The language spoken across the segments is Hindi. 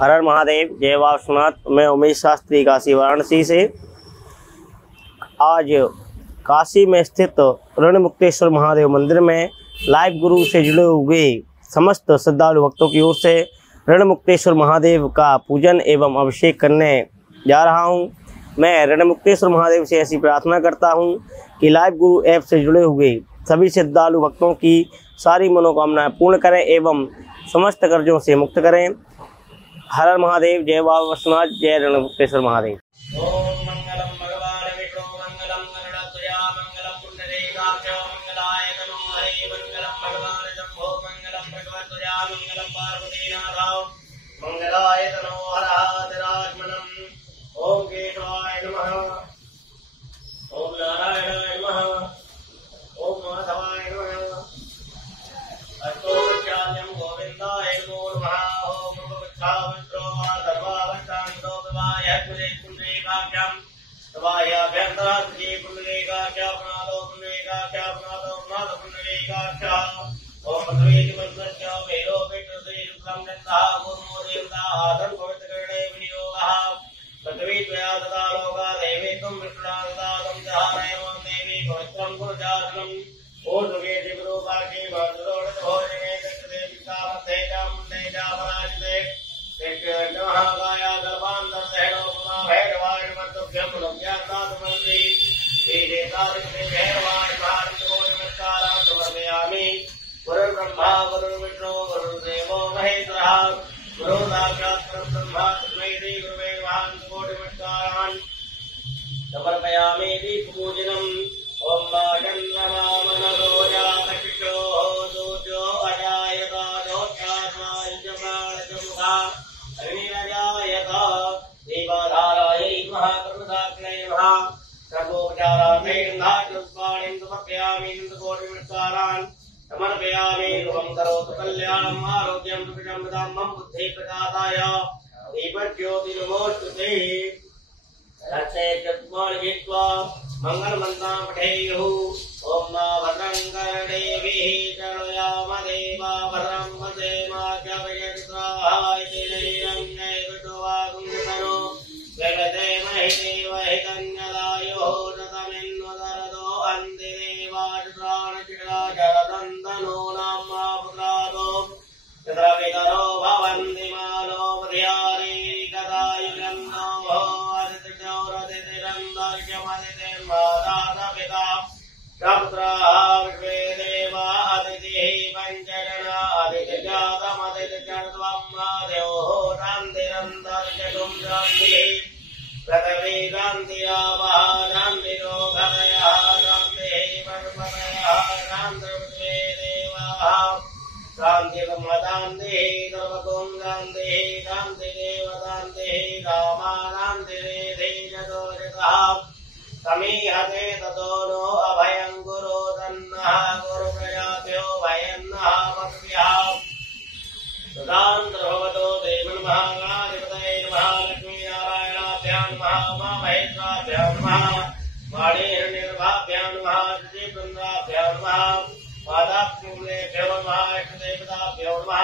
हर हर महादेव, जय वासुनाथ। मैं उमेश शास्त्री काशी वाराणसी से। आज काशी में स्थित ऋणमुक्तेश्वर महादेव मंदिर में लाइव गुरु से जुड़े हुए समस्त श्रद्धालु भक्तों की ओर से ऋणमुक्तेश्वर महादेव का पूजन एवं अभिषेक करने जा रहा हूं। मैं ऋणमुक्तेश्वर महादेव से ऐसी प्रार्थना करता हूं कि लाइव गुरु ऐप से जुड़े हुए सभी श्रद्धालु भक्तों की सारी मनोकामनाएं पूर्ण करें एवं समस्त कर्जों से मुक्त करें। हर हर महादेव, जय वासुनाथ, जय ऋणमुक्तेश्वर महादेव। ओम मंगलम भगवान विष्णु मंगलम गरुड़ध्वजा मंगलम पुंडरीकाक्ष मंगलाय तनो हरे मंगलम भगवान शंभो मंगलम भगवध्वजा मंगलम पार्वतीनाथ मंगलाय तनो हरहादिराजमनम। ओम केशवाय नमः, ओम नारायणाय नमः, ओम माधवाय नमः। अष्टोपचार्यं गोविन्दाय नमो नमः। ओम भगवत्सावित्रो सर्वावतान्तो विवाय कुले पुण्डरीकाख्यं तवायाभ्यन्तरात्रिये पुण्डरीकाख्यापनादो पुण्डरीकाख्यापनादो पुनादो पुण्डरीकाख्या। ओम पृथ्वीति मन्त्रस्य वेदो वेदसे शुक्लं गन्धः गुरुमोदेवता आदं पवित्रकरणे विनियोगः। पृथ्वी त्वया ददा लोका देवी त्वं विष्णुना ददातं जहानयं देवी पवित्रं गुरुजातम्। ऊर्ध्वे दिग्रूपाके वर्धरोणित भोजने दक्षिणे पितामथे चामुण्डे चापराजिते महाकाया गर्भान्तर्दहेणोपमा भैरवाय नमस्तुभ्यं नव्यान्तात्मन्ति श्रीदेवतादित्ये भैरवाय महादेवो नमस्कारां समर्पयामि। गुरुर्ब्रह्मा गुरुर्विष्णु गुरुर्देवो महेश्वरः गुरु साक्षात् परब्रह्म तस्मै श्री गुरुवे नमः। कोटिनमस्कारान् समर्पयामि दीपपूजनम्। ओम चंद्रमा मनरो जातकिशो दूजो अजायता जोत्यात्माजमाणजमुखा अग्निरजायता दीपाधारायै नमः करुणाग्नै नमः। सर्वोपचारार्थै गन्धाचुष्पाणिं समर्पयामि। कोटिनमस्कारान् समर्पयामि। शुभं करोतु कल्याणम् आरोग्यं सुखं मम बुद्धि प्रकाशाय दीपज्योतिर्नमोस्तुते। रक्षे चत्वारित्वा मंगलमन्त्रां पठेयुः। ओम भद्रं कर्णेभिः शृणुयाम देवा भद्रं वदेमा च वयत्राय तेनैरङ्गै विष्णुवागुंसनो जगते महिदेवहितन्यदायोः शतमिन्वदरदो अन्तिदेवाजुत्राणचिरा जगदन्तनो नाम्ना पुत्रादो तत्र पितरो भवन्ति मानो मध्यारे कदायुगन्नो भो विश्वे देवा अतिथिः पञ्चजना अतिथिजातमतिथिजत्वं शान्तिरन्तर्जगुं शान्तिः पृथिवी शान्तिरावः शान्तिरोगमयः शान्तिः पर्वतयः शान्तिर्विश्वे देवाः शान्तिर्मशान्तिः सर्वगुं शान्तिः शान्तिरेव शान्तिः कामा शान्तिरेधि जगोजगः समीहते ततो नो अभयं गुरो तन्नः गुरुप्रजाभ्यो भयन्नः मद्भ्यः सदान्त भवतो देवन्महागणाधिपतये नमः। लक्ष्मीनारायणाभ्यां नमः। उमामहेश्वराभ्यां नमः। वाणीहिरण्यगर्भाभ्यां नमः। श्रीवृन्दाभ्यां नमः। मातापितृभ्यो नमः। इष्टदेवताभ्यो नमः।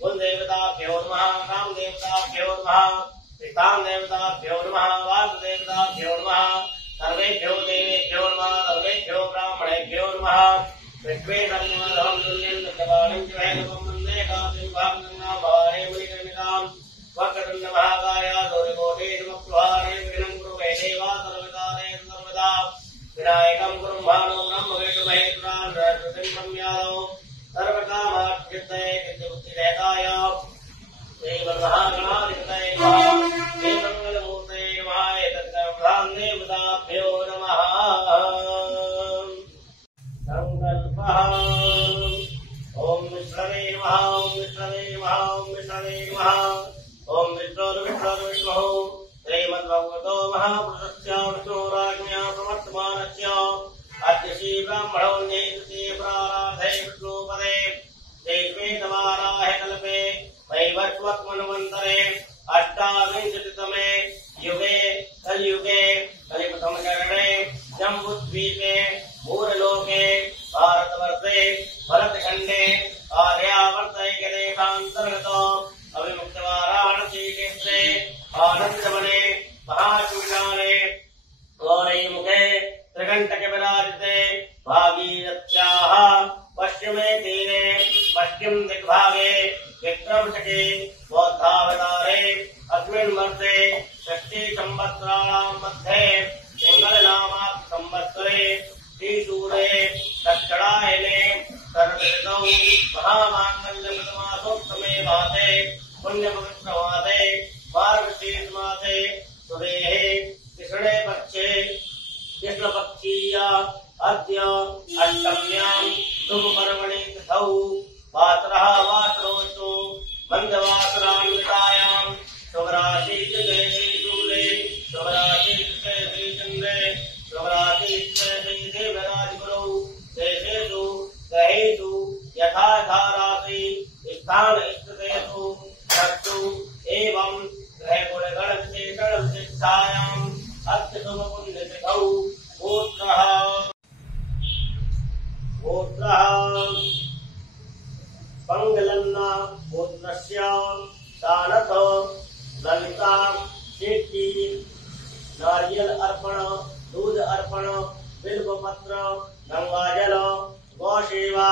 कुलदेवताभ्यो नमः। ग्रामदेवताभ्यो नमः। पितामहदेवताभ्यो नमः। वासुदेवताभ्यो नमः। सर्वेभ्यो देवेभ्यो नमः। सर्वेभ्यो ब्राह्मणेभ्यो नमः। ऋग्वेदं तुल्यं दक्षवाणिं च वैदिकं वन्दे काशीं भागगङ्गां भवानीं मुनिकर्णिकां वक्रतुण्डमहाकाय सूर्यकोटिसमप्रभारे विघ्नं कुरु मे देव सर्वकारेषु सर्वदा। विनायकं कुरु भानो ब्रह्म विष्णु महेश्वरान् सरस्वतीं संयादौ सर्वकामार्थसिद्धये सिद्धिबुद्धिरेकाय श्रीमन्महागणाधिपतये नमः। श्रीमङ्गलमूर्तये नमः। एतत्कर्मधां देवताभ्यो नमः। संकल्पः। ओम विष्णवे नमः। ओम विष्णवे नमः। ओम विष्णवे नमः। ओम विष्णुर्विष्णुर्विष्णुः श्रीमद्भगवतो महापुरुषस्य विष्णुराज्ञया प्रवर्तमानस्य अद्य श्रीब्राह्मणो निहितस्य प्राराधे विष्णुपदे श्रीवेदवाराहे कल्पे वैवस्वत्मन्वन्तरे अष्टाविंशतितमे युगे कलियुगे कलिप्रथमचरणे जम्बूद्वीपे भूरलोके भारतवर्षे भरतखण्डे आर्यावर्तैकदेशान्तर्गतो अविमुक्तवाराणसी आनंदवने महाशूशाने गौरी मुखे त्रिकंटके विराजिते भागीरथ्याः पश्चिमे तीरे पश्चिम दिग्भागे विक्रमशके बौद्धावतारे अस्मिन् वर्षे षष्ठी संवत्सराणां मध्ये सिंहलनामक संवत्सरे श्रीसूरे दक्षिणायने शरदृतौ महामाङ्गल्यप्रथमासोत्तमे मासे पुण्यपवित्रमासे मार्गशीर्षमासे सुरेः कृष्णे पक्षे कृष्णपक्षीया अद्य अष्टम्यां शुभपर्वणि तिथौ वासरः वासरोऽस्तु मन्दवासरान्वितायां शुभराशिकृते श्रीसूरे शुभराशिकृते श्रीचन्द्रे शुभराशिकृते श्रीदेवराजगुरौ देशेषु ग्रहेषु यथा यथा राशि स्थान स्थितेषु तत्सु एवं ग्रहगुणगण विशेषण विशिष्टायाम् अस्य शुभपुण्यतिथौ गोत्रः पंगलन्ना गोत्रस्य दानथ ललिता शेट्टी नारियल अर्पण दूध अर्पण बिल्वपत्र गंगाजल गौसेवा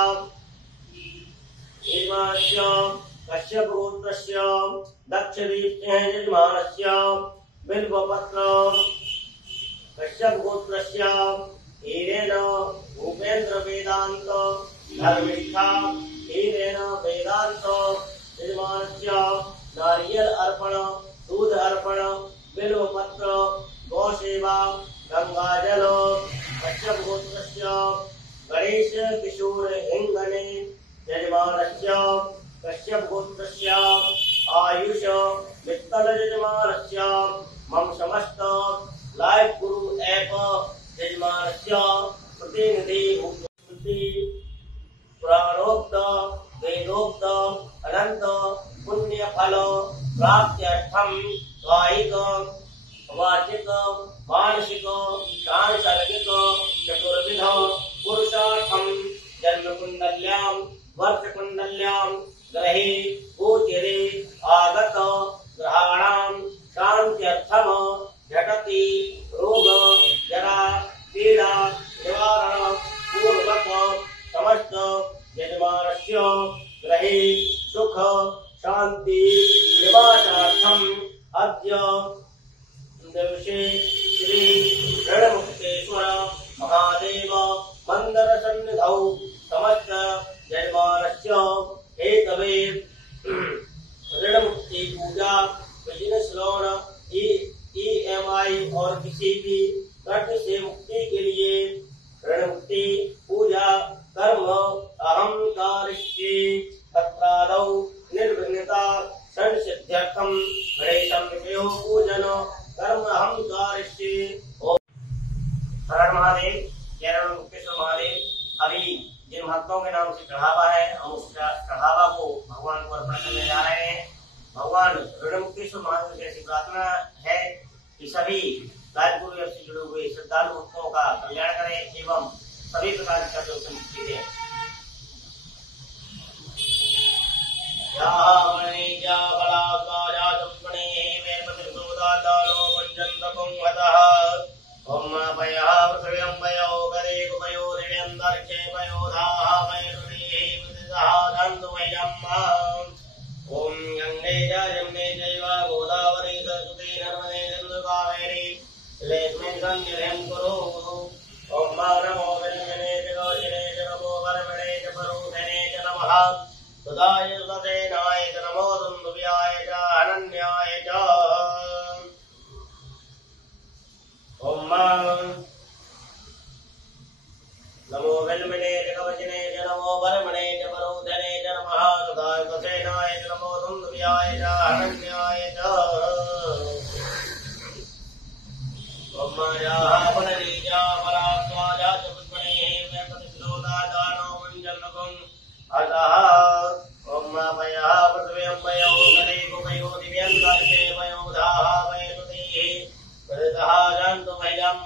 यजमानस्य कश्यप गोत्रस्य दक्षदीप्तेः यजमानस्य बिल्वपत्र कश्यप गोत्रस्य हीरेण भूपेन्द्र वेदांत धर्मिष्ठा हीरेण वेदांत यजमानस्य नारियल अर्पण दूध अर्पण बिल्वपत्र गौसेवा गंगाजल कश्यप गोत्रस्य गणेश किशोर हिंगणे यजमानस्य कश्यप गोत्रस्य आयुष मित्तल यजमानस्य मम समस्त लाइव गुरु ऐप यजमानस्य प्रतिनिधि पुराणोक्त वेदोक्त अनंत पुण्य फल प्राप्त्यर्थम कायिक वाचिक मानसिक सांसर्गिक चतुर्विध पुरुषार्थम जन्म कुंडल्यां वर्ष कुंडल्यां ग्रहे गोचरे आगत ग्रहाणां शांत्यर्थम झटति रोग जरा पीड़ा निवारण पूर्वक समस्त यजमानस्य ग्रहे सुख शांति निवासार्थम अद्य दिवसे श्री ऋणमुक्तेश्वर महादेव मंदिर सन्निधौ समस्त यजमानस्य हेतवे ऋणमुक्ति पूजा बिजनेस लोन EMI और किसी भी कर्ज से मुक्ति के लिए ऋणमुक्ति पूजा कर्म अहम कारिष्ये तत्रादौ निर्विघ्नता संसिद्ध्यर्थम गणेशं विषयो पूजन कर्म अहम कारिष्ये। हर महादेव, जय ऋणमुक्तेश्वर महादेव। अभी जिन भक्तों के नाम से चढ़ावा है, हम उस चढ़ावा को भगवान को अर्पण करने जा रहे हैं। भगवान ऋणमुक्तेश्वर महादेव से ऐसी प्रार्थना है कि सभी राजगुरु से जुड़े हुए श्रद्धालु भक्तों का कल्याण करें एवं सभी प्रकार की कर्जों से मुक्ति दें। ओम भयः पृथिव्यं भयो गरे गुभयो दिव्यन्तरिक्षे भयो धाः वैरुणीः विदितः दन्तु वैजम्। ओम गंगे च यमुने चैव गोदावरी सरस्वती नर्मदे सिन्धु कावेरी जलेऽस्मिन् सन्निधिं कुरु। ओम नमो विष्णवे च गौरिणे च नमो वर्मणे च परोधने च नमः। सुधाय सुदसेनाय च नमो दुन्दुभ्याय च अनन्याय च। ओम नमो विष्णवे च कवचने च नमो वर्मणे च परोधने च नमः। सुधाय सुदसेनाय च नमो दुन्दुभ्याय च अनन्याय च। ओम याः पुनरीजा परात्वाजा च पुष्पणेः वेपतिश्रोता दानो मञ्जलकम् अतः। ओम भयः पृथिव्यं भयो गरे गुभयो दिव्यन्तरिक्षे भयो धाः वैरुणीः विदितः दन्तु वैजम्।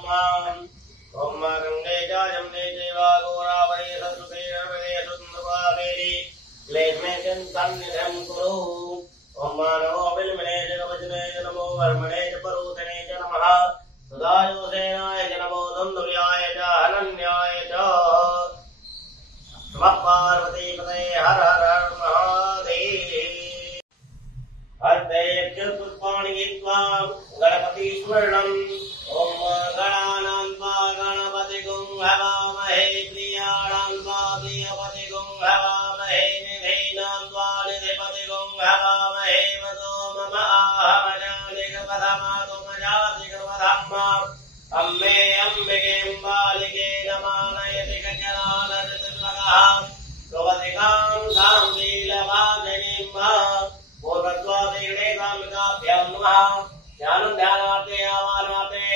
ओम गंगे च यमुने चैव गोदावरी सरस्वती नर्मदे सिन्धु कावेरी जलेऽस्मिन् सन्निधिं कुरु। ओम नमो बिल्मने च वचने च नमो वर्मणे च परूतने च नमः सदायोसेनाय च नमो दन्दुर्याय च हनन्याय च नमः पार्वती पते हर हर हर महादेव हर्ते पुष्पाणि गीत्वा गणपति स्मरणम् ओम गणानां त्वा गणपतिगुं हवामहे प्रियाणां त्वा प्रियपतिगुं हवामहे निधीनां त्वा निधिपतिगुं हवामहे मतो मम आहमजानिकपथमातुमजातिकपथम् अम्मे अम्बिके बालिके नमानयति गजनानरतिर्वगः प्रवतिकां सां शीलवाजनीं पूर्वत्वादिगणेकामिकाभ्यां नमः ध्यानं ध्यानार्थे आवाहनार्थे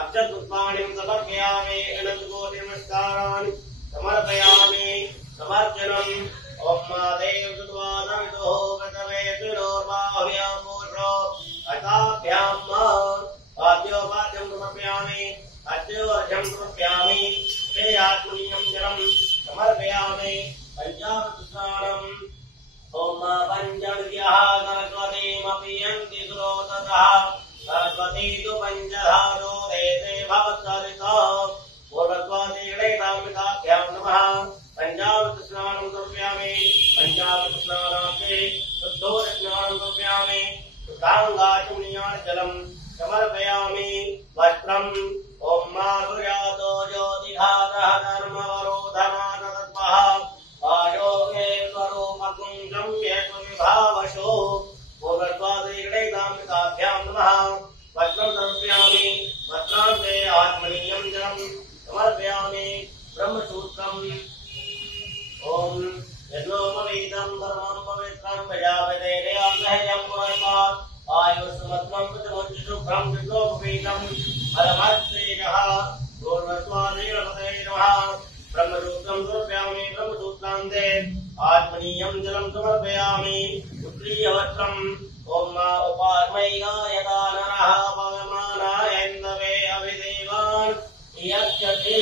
अक्षतपुष्पाणिं समर्पयामि अनन्तकोटिनमस्कारान् समर्पयामि समर्चनम् ओम महादेव सुतवासविदुः प्रथमे सुनोर्बाहुभ्यां मोषो अथाभ्यां वाद्योपाद्यं समर्पयामि अद्योर्घ्यं समर्पयामि श्रेयात्मनीयं जलं समर्पयामि पञ्चामृतस्नानम् ओम पंचविद्याः सरस्वतीमपि यन्ति सुरोतसः सरस्वती तु पञ्चधारो देते भवत्सरितः पूर्वत्वादिगणेकामिकाभ्यां नमः पञ्चामृतस्नानं समर्पयामि पञ्चामृतस्नानान्ते शुद्धोदस्नानं समर्पयामि शुद्धाङ्गाचमनीयाजलं समर्पयामि वस्त्रम् ओम माधुर्यातो ज्योतिघातः धर्मवरोधमानतत्वः आयोगे स्वरूपकुं सम्यक्विभावशो पूर्वत्वादिगणेकामिकाभ्यां नमः वस्त्रं समर्पयामि वस्त्रान्ते आत्मनीयं जलं समर्पयामि ब्रह्मसूत्रम् ओम यज्ञोपवीतं धर्मं पवित्रं प्रजापतेर्यासह्यं पुरस्तात् आयुष्मत्वं प्रतिमुच्चशुभ्रं यज्ञोपवीतं परमस्तेजः पूर्वत्वादिगणपते नमः ब्रह्मसूत्रं समर्पयामि ब्रह्मसूत्रान्ते आत्मनीयं जलं समर्पयामि उत्रीयवस्त्रम् ओम उपास्मैगायता नरः पवमानायन्दवे अभिदेवान् यच्छति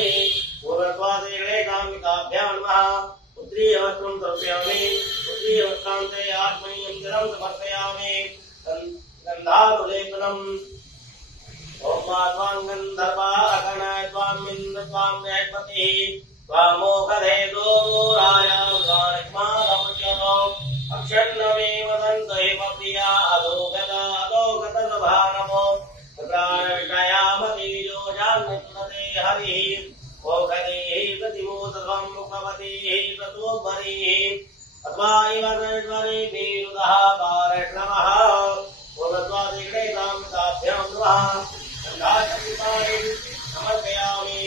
पूर्वत्वादिगणेकामिकाभ्यां नमः उत्रीयवस्त्रं समर्पयामि उत्रीयवस्त्रान्ते आत्मनीयं जलं समर्पयामि गन्धानुलेपनम् ओम त्वां गन्धर्वा अगणयत्वामिन्द्र त्वां बृहस्पतिः त्वामोघधेतो राजानुगानिष्मादमुच्यतो अक्षन्नमे वदन्त हिम प्रिया अधोगतसभानमो प्राणविषयामतीजो जान्नते हरिः ओघदेः प्रतिमोदध्वं मुखवतीः ततोपरिः अथवा इव सर्वेभिरुदः पारश्रमः पूर्वत्वादिगणेकामिकाभ्यां नमः समर्पयामि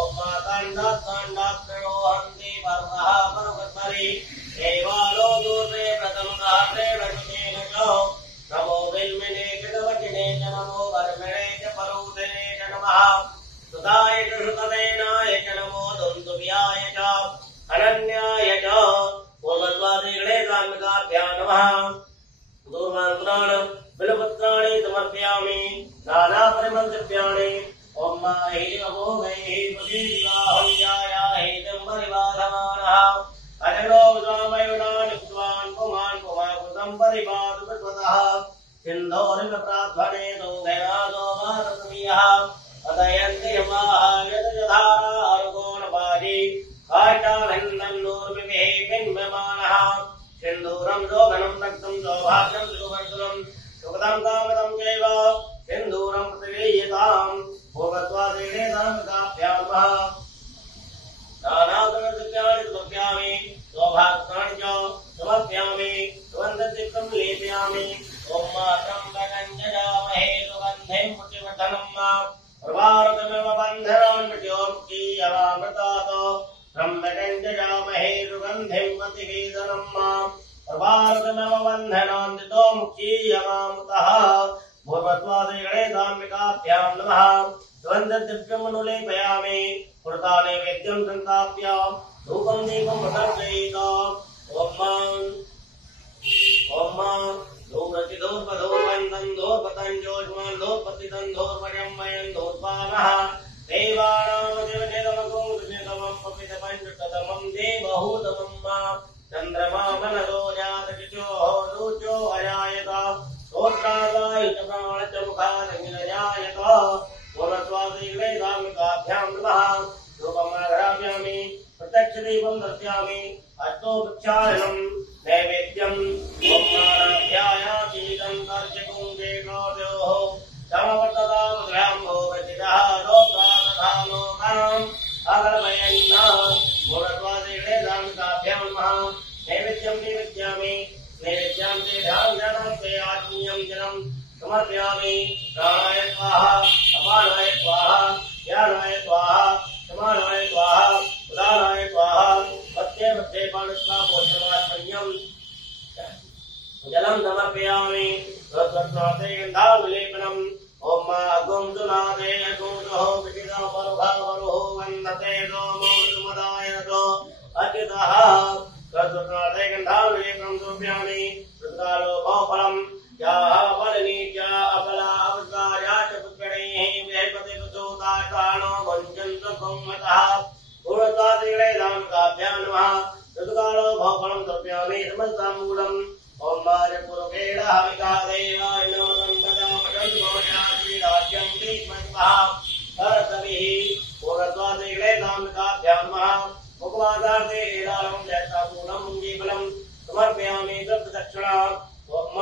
ओम ताण्डात्ताण्डात्रणोहन्ति पर्वः पर्वत्परि देवालो दूते प्रथमदात्रेण कृतेन च नमो बिल्मिने कृतवचने च नमो वर्मणे च परूतने च नमः सुताय च श्रुतसेनाय च नमो दुन्दुभ्याय च अनन्याय च पूर्वत्वादिगणेकामिकाभ्यां नमः दूर्वान्त्राणि बिल्वपत्राणि समर्पयामि नानापरिमलद्रव्याणि ओम माहेवभोगैः प्रतीदिवाहव्यायाहेतम्बरिबाधमानः अजडो विद्वामयुणान् पुमान् पुमाकुतं परिपादुपद्वतः सिन्धोरिवप्राध्वने दोघनादो मातृमीयः अदयन्ति यमाहायतजधारा अरुगोणपाजी काष्ठाभिन्दन्नूर्मिभिः बिम्बमानः सिन्दूरं शोभनं रक्तं सौभाग्यं सुवर्धनं सुखदं कामदं चैव सिन्दूरं प्रतिगृह्यताम् पूर्वत्वादिगणेकामिकाभ्यां नमः नानागुणद्रव्याणि समर्पयामि सौभाग्यानि च समर्पयामि सुगन्धचित्तं लेपयामि ओम त्र्यम्बकं यजामहे सुगन्धिं पुष्टिवर्धनम् प्रभारतमेव बन्धनान् मृत्योर्मुक्तियमामृतात् त्र्यम्बकं यजामहे सुगन्धिं प्रतिवेदनम् प्रभारतमेव बन्धनान् दितो मुक्तियमामृतः पूर्वत्वादिगणेकामिकाभ्यां नमः सुगन्धद्रव्यमनुलेपयामि कृतानैवेद्यं संस्थाप्य धूपं दीपं प्रदर्शयित्वा ओम धूप्रतिधूर्पधूर्वन्दं धूर्पतञ्जोष्मान् धूर्पतितं धूर्वयं वयं धूर्पानः देवानामदेवनिरमकं कृष्णतमं पपितपञ्चतमं देवहूतमं चन्द्रमा मनसो जातकिचोः रुचो अजायत समर्पयामि। प्राणाय स्वाहा, अपानाय स्वाहा, ज्ञानाय स्वाहा, समानाय स्वाहा, उदानाय स्वाहा। मध्ये मध्ये पाणिस्वापोषमात्मन्यम् जलं समर्पयामि। तत्सत्नाथे गन्धानुलेपनम्। ओम अगुं सुनादे अगुंसो विचिता परुभावरुः वन्दते सोमो सुमदायतो अच्युतः। तत्सत्नाथे गन्धानुलेपनम् समर्पयामि। तत्कालो भवफलम् याः फलनीत्या अपला अवस्कार्या च पुष्कणैः विहपति प्रचोदाष्टानो भञ्जन्तु कौमतः। पूर्वत्वादिगणैदानुकाभ्यां नमः। तत्कालो भवफलम् समर्पयामि समस्ताम्बूलम्। ओम माजपुरुकेण हविका देवाय नमोदन्ददामशन्मोषाश्रीराज्यं दीप्मस्वः सरसभिः। पूर्वत्वादिगणैदानुकाभ्यां नमः। मुखमादार्थे एलालं जयतापूर्णं मुञ्जीफलम् समर्पयामि दक्षिणा। ओम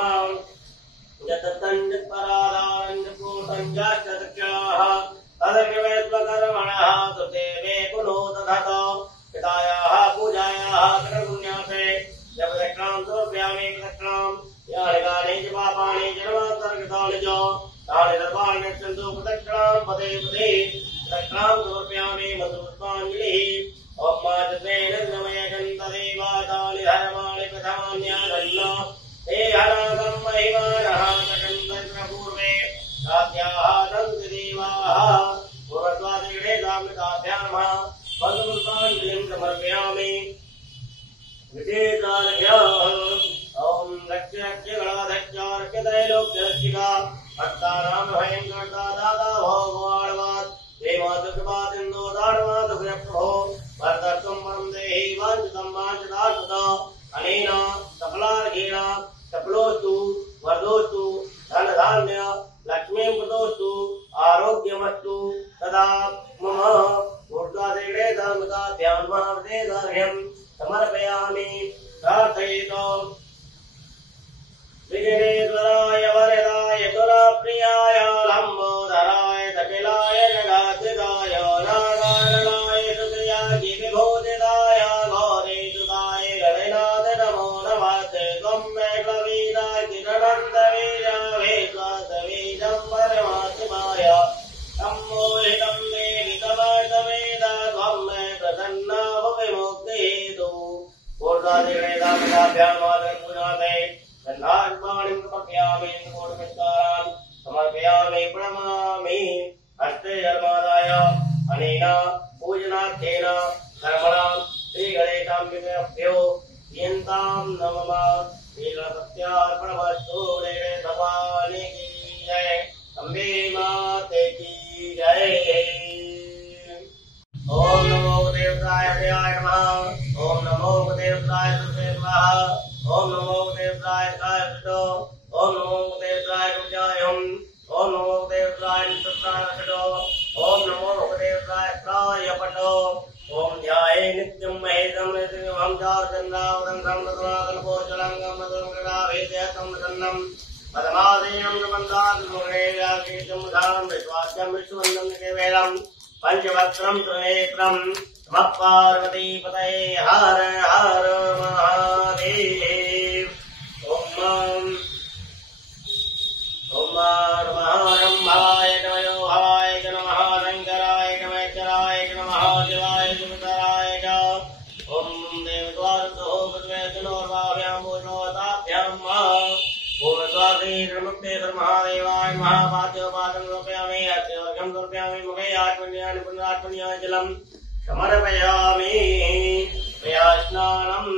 जततञ्जत्परादारञ्जपूर्णञ्जाश्चदक्षाः तदन्यवेत्वकर्मणः सुते मे कुलो दधत। पितायाः पूजायाः कृतपुण्यासे जपदक्षिणां समर्पयामि। प्रदक्षिणां यानि कानि च पापानि जन्मान्तर्गतानि च तानि सर्वाणि गच्छन्तु। प्रदक्षिणां पदे पदे प्रदक्षिणां समर्पयामि। मधुपुष्पाञ्जलिः। ओम माजतेन नमयगन्तदेवातानि धर्माणि प्रथमान्याधन्न ते हरागं महिमानः सकन्दपूर्वे राज्याः सन्ति देवाः। पूर्वत्वादिगणैदानुकाभ्यां नमः। मधुपुष्पाञ्जलिं समर्पयामि। ओम रक्षगणाध्यक्षार्क्यत्रैलोक्यरक्षिका भक्तानां भयं कर्ता दाता भोगवाळवात् देवादुकृपासिन्धो दानवादुग्रप्रभो वरदत्वं वरं देहि वाञ्छितं वाञ्छितार्थत। अनेन सफलार्घेण सफलोऽस्तु वरदोऽस्तु धनधान्य लक्ष्मीं प्रदोऽस्तु आरोग्यमस्तु सदा मम। ऊर्ध्वादिगणैदानुकाभ्यां नमः। वेदार्घ्यं समर्पयामि। प्रार्थयेतो विघ्नेश्वराय वरदाय सुरप्रियाय लम्बोदराय कपिलाय जगाधिदाय नारायणाय सुतयागि विभूषिताय घोरेसुताय गणनाथ नमो नमस्ते। त्वं मे कवीरा किरणन्तवीर वेश्वासवीजं परमात्माय सम्मोहितं मे वितमर्तवेद त्वं मे प्रसन्ना भुविमुक्तिहेतु। पूर्वादिगणैदानुकाभ्यां पूजाते गन्धार्पाणिं समर्पयामि। कोटिमित्तारान् समर्पयामि प्रणमामि। हस्ते जलमादाय अनेन पूजनार्थेन कर्मणां श्रीगणेशाम्बिकाभ्यो यन्तां नमः। श्रीगणपत्यार्पणमस्तु। भवानी की जय, अम्बे माते की जय। ओम नमो देवताय हृदयाय नमः। ओम नमो देवताय सुते नमः। ओम नमो देवताय कायस्तो। ओम नमो देवताय रुद्रायं। ओम नमो देवताय नित्रायषडो। ओम नमो देवताय प्रायपटो। ओम ध्याये नित्यं महेशं नित्यं चार्चन्द्रावतं सर्वतराकल्पोचलङ्गं मधुरङ्गराभेदयतं सन्नं पदमादीनं प्रबन्धात् मुरेयाकीतं धानं विश्वास्यं विश्ववन्दं केवलं पंचवक्त्रं त्रिनेत्रं नमः पार्वतीपतये हर हर महादेव। ओम रम्भाय नमो हवाय नमः। शंकराय नमः नमः शिवाय सुमतराय च। ओम देवद्वारतो पद्मेतनोर्वाभ्यां पूर्णोताभ्यां पूर्णस्वाधीनमुक्तेश्वर महादेवाय महापाद्योपादं समर्पयामि। अर्घ्यं समर्पयामि। मुखे आत्मन्यानि पुण्यात्मन्याय जलं समर्पयामि। पयास्नानम्।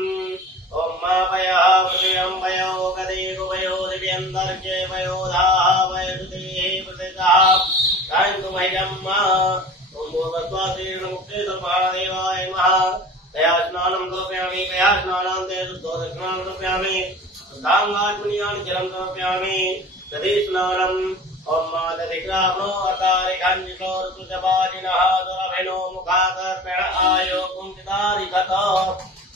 ओम पयः प्रतिरं पयो गदेगुपयो दिव्यन्तर्के पयोधाः वयसुतेः प्रतितः गायन्तु मह्यम्। ओम पूर्वस्वाधीनमुक्तेश्वर महादेवाय नमः। पयास्नानं समर्पयामि। पयास्नानान्ते शुद्धोदक्षिणां समर्पयामि। शुद्धाङ्गात्मन्यानि जलं समर्पयामि। दधिस्नानम्। ओम दधिग्रामो अकारिकाञ्जितो ऋतुजपादिनः दुरभिनो मुखादर्पेण आयो कुञ्चितारिकत।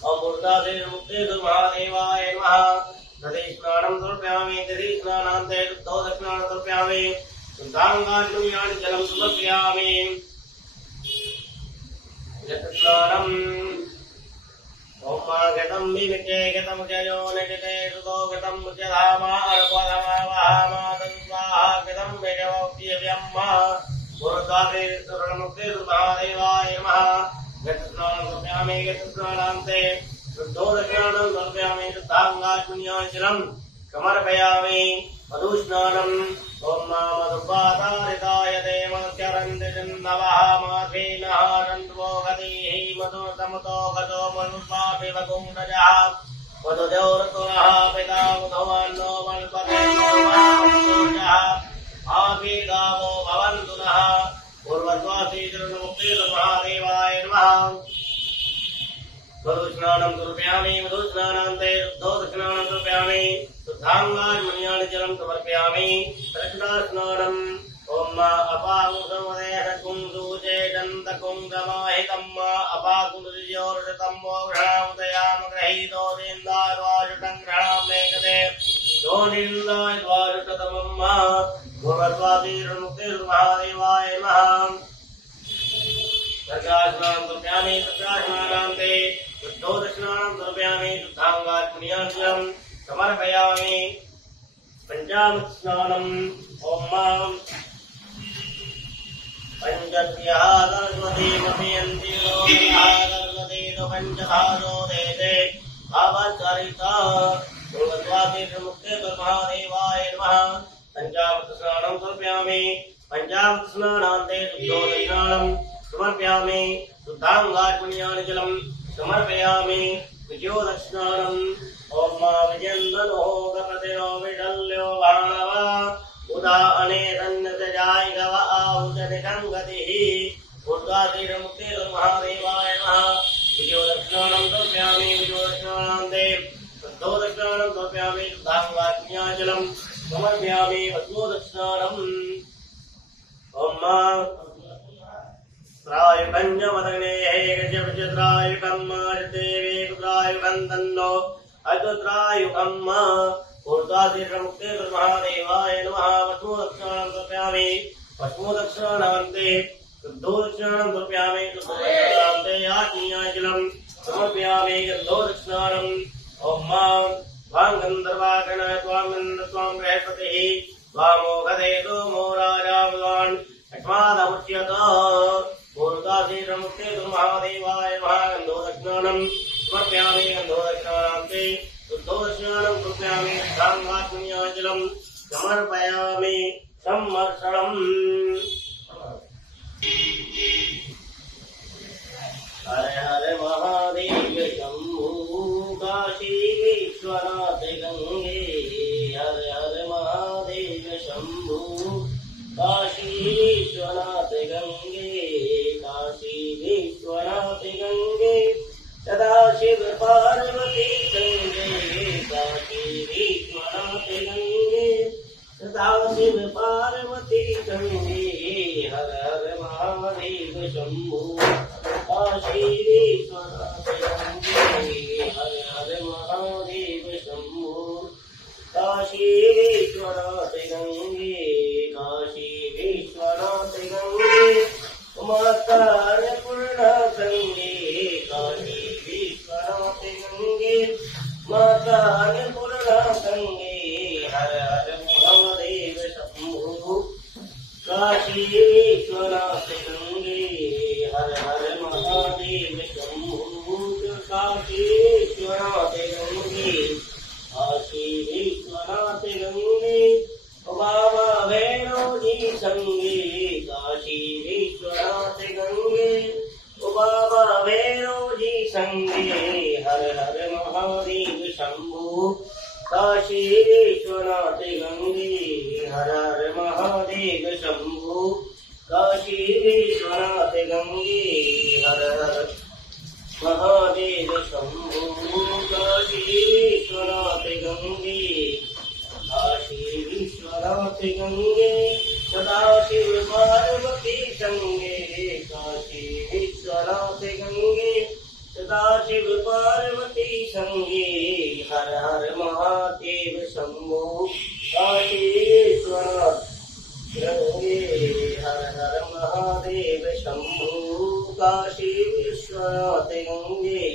ओम मूर्धाधीनमुक्तेश्वर महादेवाय नमः। दधिस्नानं समर्पयामि। दधिस्नानान्ते शुद्धोदक्षिणां समर्पयामि। शुद्धाङ्गात्मन्यानि जलं समर्पयामि। यत्स्नानम्। ओम गतं विविचे गतं जयो निजते सुतो गतं मुच्यधामा अर्पधमा वहामा तन्वा दम वेगवत्यम्मा गुरुद्वारे रणमुक्ते महादेवाय नमः गतस्नानं समर्पयामि गतस्नानान्ते शुद्धोदस्नानं समर्पयामि शुद्धाङ्गाचुन्याचलं समर्पयामि मधुस्नानम् ॐ मधुपादारिताय देवस्यरन्दिनवः माधेनः रन्ध्वोगतिः मधुसमुतो गतो मनुष्वाभिवकुण्डजः मधुदेवरतुनः पिता मधुवन्नो मल्पतेनो महामनुजः आभिगावो भवन्तु नः पूर्वद्वासी महादेवाय नमः मधुस्नानं समर्पयामि मधुस्नानान्ते शुद्धोदस्नानं समर्पयामि शुद्धाङ्गाचमनीयाजलं समर्पयामि कृष्णस्नानम् ॐ अपाकुंसुमदेहकुंसूचेदन्तकुङ्गमाहितम् अपाकुंसुजोर्षतम् घृणामुदयाम ग्रहीतो देन्दार्वाजुटं घृणामेकदे दोनिन्दायद्वाजुटतमम् भगवद्वासीर्मुक्तिर्महादेवाय नमः प्रकाशनां समर्पयामि प्रकाशनान्ते शुद्धोदस्नानं समर्पयामि शुद्धाङ्गाचमनीयाजलं समर्पयामि पंचामृतस्नानम् ॐ पंचभ्यः सरस्वतीमभियन्ति सरस्वतीतो पञ्चधारो देते भावचरिता भगवद्वासीर्मुक्तिर्महादेवाय नमः पंचामृतस्नानं समर्पयामि पंचामृतस्नानान्ते शुद्धोदस्नानं समर्पयामि शुद्धाङ्गाचमनीयाजलं समर्पयामि विजयोदस्नानम् ॐ विजयन्दनो गपतिनो विशल्यो भाणव उदा अनेरन्यतजाय गव आहुजनिकङ्गतिः ऊर्ध्वाधीरमुक्तिर्महादेवाय नमः विजयोदस्नानं समर्पयामि विजयोदस्नानान्ते शुद्धोदस्नानं समर्पयामि शुद्धाङ्गाचमनीयाजलं समर्पयामि भस्मोदस्नानम् ॐ त्रायुकञ्जमदग्नेः गजविचित्रायुकम् देवी कुत्रायुकम् तन्नो अजुत्रायुकम् ऊर्ध्वाधीरमुक्तिर्महादेवाय नमः भस्मोदस्नानं समर्पयामि भस्मोदस्नानान्ते शुद्धोदस्नानं समर्पयामि शुद्धोदस्नानान्ते आचमनीयाजलं समर्पयामि गन्धोदस्नानम् ॐ त्वां गन्धर्वागण त्वां गन्धर्वां बृहस्पतिः त्वामोघदेतो मो राजा भगवान् अस्मादमुच्यत ऊर्ध्वाधीरमुक्तिर्महादेवाय नमः गन्धोदस्नानं समर्पयामि गन्धोदस्नानान्ते शुद्धोदस्नानं समर्पयामि शुद्धाङ्गाचमनीयाजलं समर्पयामि सम्मर्षणम् हर हर महादेव शंभु काशी विश्वनाथ गंगे हर हर महादेव शंभु काशी विश्वनाथ गंगे काशी विश्वनाथ गंगे सदाशिव पार्वती गंगे काशी विश्वनाथ गंगे सदाशिव पार्वती गंगे हर हर महादेव शंभु काशी विश्वनाथ गंगे हर हर महादेव शंभु काशी विश्वनाथ गंगे काशी विश्वनाथ गंगे माता अन्नपूर्णा गंगे काशी विश्वनाथ गंगे माता अन्नपूर्णा गंगे हर हर महादेव शंभु काशी विश्वनाथ गंगे हर हर महादेव शंभु काशी विश्वनाथ गंगे काशी विश्वनाथ गंगे बाबा भैरव जी संगे काशी विश्वनाथ गंगे बाबा भैरव जी संगे हर हर महादेव शंभु काशी विश्वनाथ गंगे हर हर महादेव शंभु काशी विश्वनाथ गंगे हर हर महादेव शंभु काशी विश्वनाथ गंगे काशी विश्वनाथ गंगे सदाशिव पार्वती संगे काशी विश्वनाथ गंगे सदाशिव पार्वती संगे हर हर महादेव शंभु काशी विश्वनाथ गंगे हर हर महादेव शंभु काशी विश्वनाथ गंगे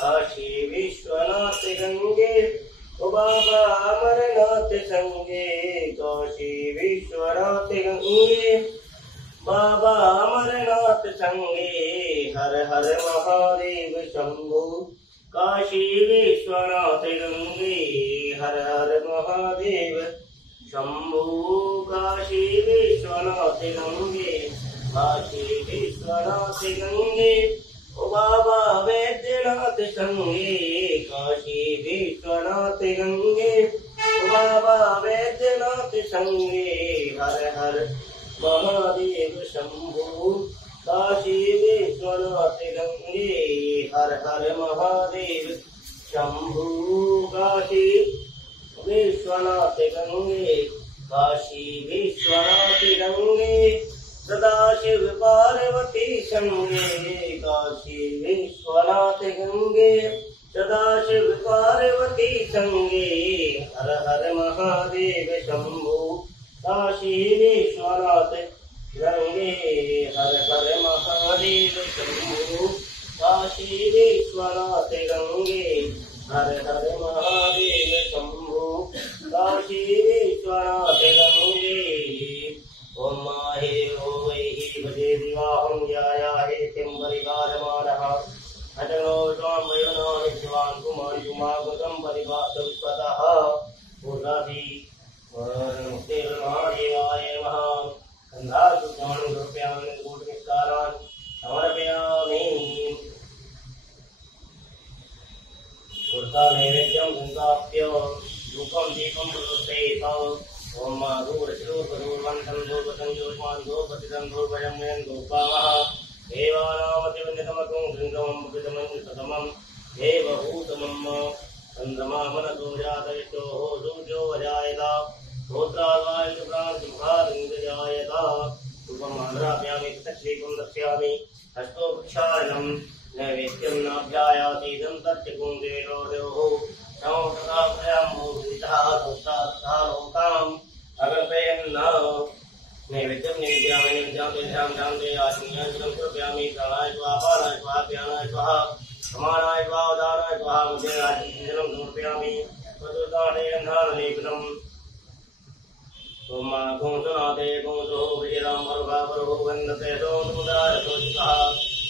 काशी विश्वनाथ गंगे बाबा अमरनाथ संगे काशी विश्वनाथ गंगे बाबा अमरनाथ संगे हर हर महादेव शंभु काशी विश्वनाथ गंगे हर हर महादेव शंभु काशी विश्वनाथ गंगे काशी विश्वनाथ गंगे ओ बाबा वैद्यनाथ संगे काशी विश्वनाथ गंगे ओ बाबा वैद्यनाथ संगे हर हर महादेव शंभु काशी विश्वनाथ गंगे हर हर महादेव शंभु काशी विश्वनाथ गंगे काशी विश्वनाथ गंगे सदाशिव पार्वती संगे काशी विश्वनाथ गंगे सदाशिव पार्वती संगे हर हर महादेव शंभु काशी विश्वनाथ गंगे हर हर महादेव शंभु काशी विश्वनाथ गंगे हर हर महादेव शंभु काशी विश्वनाथ गंगे ओम माहे ओ वैहि भजे दिवाहं याया हे तिम्बरिकारमानः अजनो स्वाम वयोनो नित्वान् कुमारि कुमागतं परिवास विश्वतः पूर्णाभि महादेवाय नमः गन्धासुतान् रूप्यामि कूटनिष्कारान् समर्पयामि नैवेद्यं गङ्गाप्य धूपं दीपं प्रदर्शयेत् ओम धूपधूर्वन्तं धूपतं जोष्मान् धूपतितं धूपयं धूपामः देवानामतिवन्यतमकं गृङ्गमं प्रकृतमं देवभूतमं चन्द्रमा मनसो जातविष्णोः सूर्यो वजायत श्रोत्राद्वायुप्राणसिंहादिन्द्रजायत धूपम् आघ्रापयामि तच्छ्रीकं दर्शयामि हस्तोपक्षालनं नैवेद्यं नाभ्यायातीदं तच्चकुं देवोः नैवेद्यं निवेदयामि निवेद्यामि आत्मीयं कृपयामि प्राणाय स्वाहा अपानाय स्वाहा ज्ञानाय स्वाहा समानाय स्वाहा उदानाय स्वाहा मुझे आत्मीयं समर्पयामि प्रदुताटे अन्धानलेपनम् ओम गोंसनाते गोंसो विजयराम परभावरो वन्दते सोमुदारसोचितः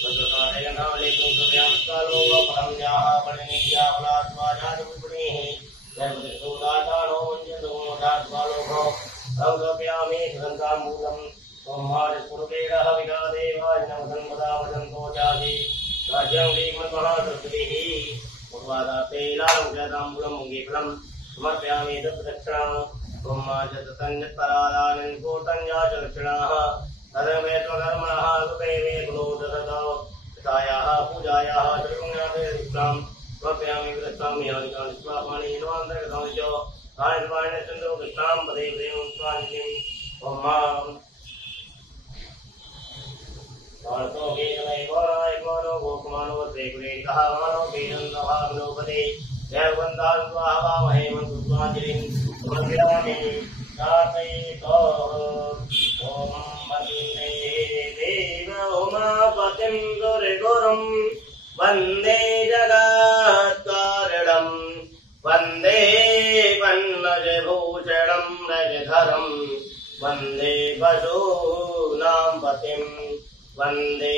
प्रदुताटे अन्धानलेपनं कृपयामि कालो परं याः परिणीयाफलात्वाजातपुण्यैः सर्वदेशोदातानो वञ्जनो मोधात्वालोभो अवगम्यामि सुगन्धामूलं सोमवारस्वरूपेणः विगादेवाय नमः वदन्तो जाति राज्यं श्रीमन्महासरस्वतीः पूर्वादाते लालमुजाताम्बूलं मुङ्गीफलं समर्पयामि दत्तदक्षिणाः सोमाजतन्यत्परादानं कोटञ्जाचलक्षणाः तदमेत्वकर्मणः कृपे मे गुणो ददतौ पितायाः पूजायाः त्रिपुण्यादिष्टां समर्पयामि विदत्तामि यादिकानि स्वापानि नवान्तर्गतानि च कायद्वायन चन्द्रो कृष्णां पदे प्रेमं स्वानिधिम् ओम भारतो केतनै गौराय गौरो गोकुमानो त्रिपुरेकः मानो केतन्दभाग्नोपदे जयवन्दान् स्वाहामहे मन्त्रुत्वाञ्जलिं समर्पयामि प्रार्थयेतो ॐ वन्दे देव उमापतिं दुर्गुरुं वन्दे जगत्कारणम् वन्दे वन्नजभूषणं रजधरं वन्दे पशूनां पतिं वन्दे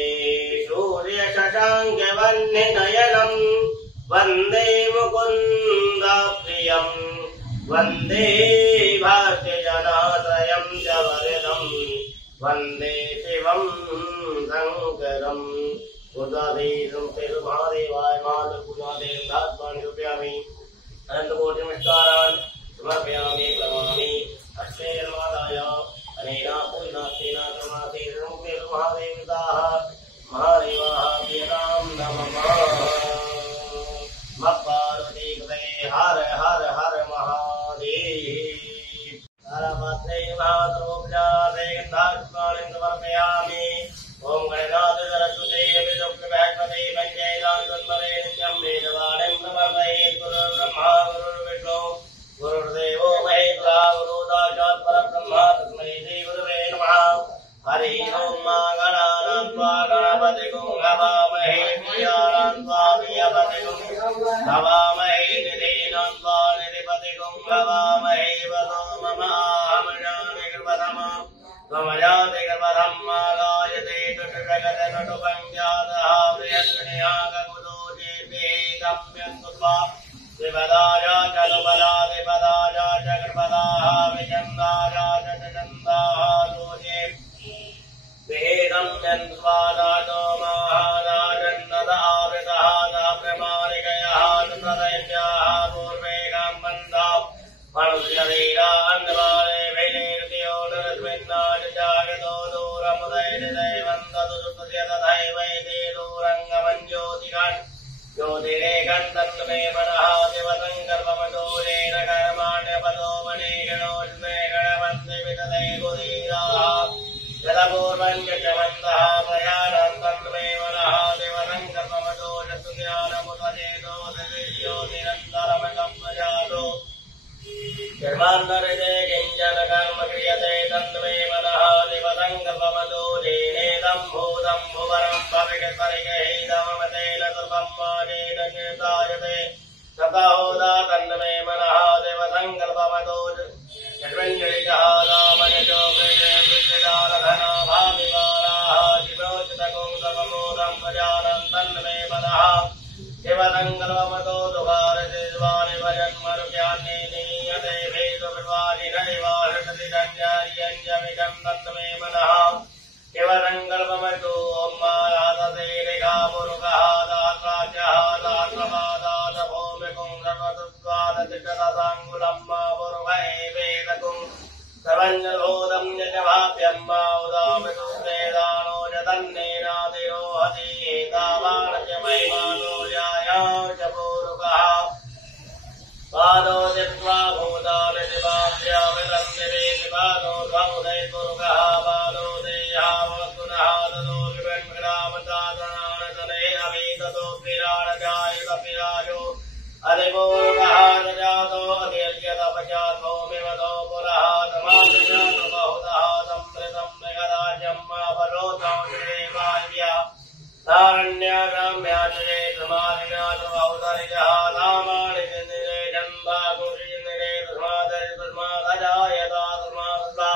सूर्यशशाङ्कवह्निनयनं वन्दे मुकुन्दप्रियं वन्दे भाग्यजनाश्रयं च वरदं वन्दे शिवं शङ्करम् उदाधीशं महादेवाय मातृपूजादेवतात्मानि रूपयामि अनन्तकोटिनमस्कारान् समर्पयामि प्रणमामि अक्षयमादाय अनेन पूजनास्तेन कर्मास्तेन मुक्ते महादेवताः महादेवाः प्रियतां नमः पार्वती कृते हर हर हर महादेव तारापात्रे महातोपचारे गन्धापुष्पाणि समर्पयामि ओम गणनाथ सरस्वती विदुःखभैपते पंचैदान्तन्मरे नित्यं वेदवाणिं समर्पये गुरुर्ब्रह्मा गुरुर्विष्णु गुरुर्देवो महे वसो मम आहमजामि कृपतमा त्वमजाति कृपधम्मा गायते तुटुजगदनुटुपञ्जातः प्रियस्नेहागमुदो जेपे गम्यं कृत्वा विपदाया चलुबलादिपदाया च कृपदाः विचन्दाया च चन्दाः दोषे वेदं यन्त्वादातो महादाजन्नदावृतः प्रमाणिकयः प्रदय्याः पूर्वेगां बन्धा मनुष्यवीरान्वाले भेदेर्तियो नरस्मिन्नाय जागतो दूरमुदयनिदैवन्दतु सुतस्य तथैवैते दूरङ्गमञ्ज्योतिकान् ज्योतिरेकं तन्मे मनः शिवसङ्कल्पमदूरेण कर्माण्यपदो मणिगणोष्मे गणवन्ते वितते गुदीराः जलपूर्वं गच्छवन्तः प्रयाणं तन्मे मनः शिवसङ्कल्पमदोषस्तु ज्ञानमुपदेतो ददेशो निरन्तरमकं प्रजातो कर्मान्तरिते किञ्चन कर्म क्रियते तन्मे मनः शिवसङ्कल्पमदूरेणेदं भूतं भुवनं भविष्यत्परिगृहीतमतेन कृपं मानेन निर्धायते ततहोदा तन्मे मनः शिवसङ्कल्पमदोष यद्वञ्जलिकः रामयजो विजयविजयारधना भाविवाराः शिवोचितकुं सर्वमोदं प्रजानं तन्मे मनः शिवसङ्कल्पमतो दुःखारतिर्वाणि भजन्मरुक्यान्ये नीयते भेदविवादिनैवाहृतति धन्यार्यञ्जमिदं तन्मे मनः शिवसङ्कल्पमतो मायातते रेखापुरुषः दात्राज्यः दात्रपादातभूमिकुं सर्वतत्त्वादतिशतसाङ्गुलं मा पुरुषै वेदकुं सर्वञ्जभूतं यजभाव्यं मा उदामितुस्तेदानो जतन्नेनातिरोहति एतावानस्य महिमानो यायां च पूरुकः पादो जित्वा भूतानि दिवाभ्या विलम्बिरे दिवानो समुदय पुरुकः पादो देहावस्तुनः ततो विवन्ग्रामदातनानतने अभीततो विराडजायतपिराजो अधिपूरुकः जातो अध्यर्यतपचातो विमतो पुरः समाजजातो बहुतः सम्मृतं मेघराज्यं मा फलोतं श्रीदेवाज्ञा तारण्याग्राम्याचरे समाधिनाथ बहुतरिजः नामानि चिन्दिरे जन्माकुशीनिरे तस्मादजायता तस्मादता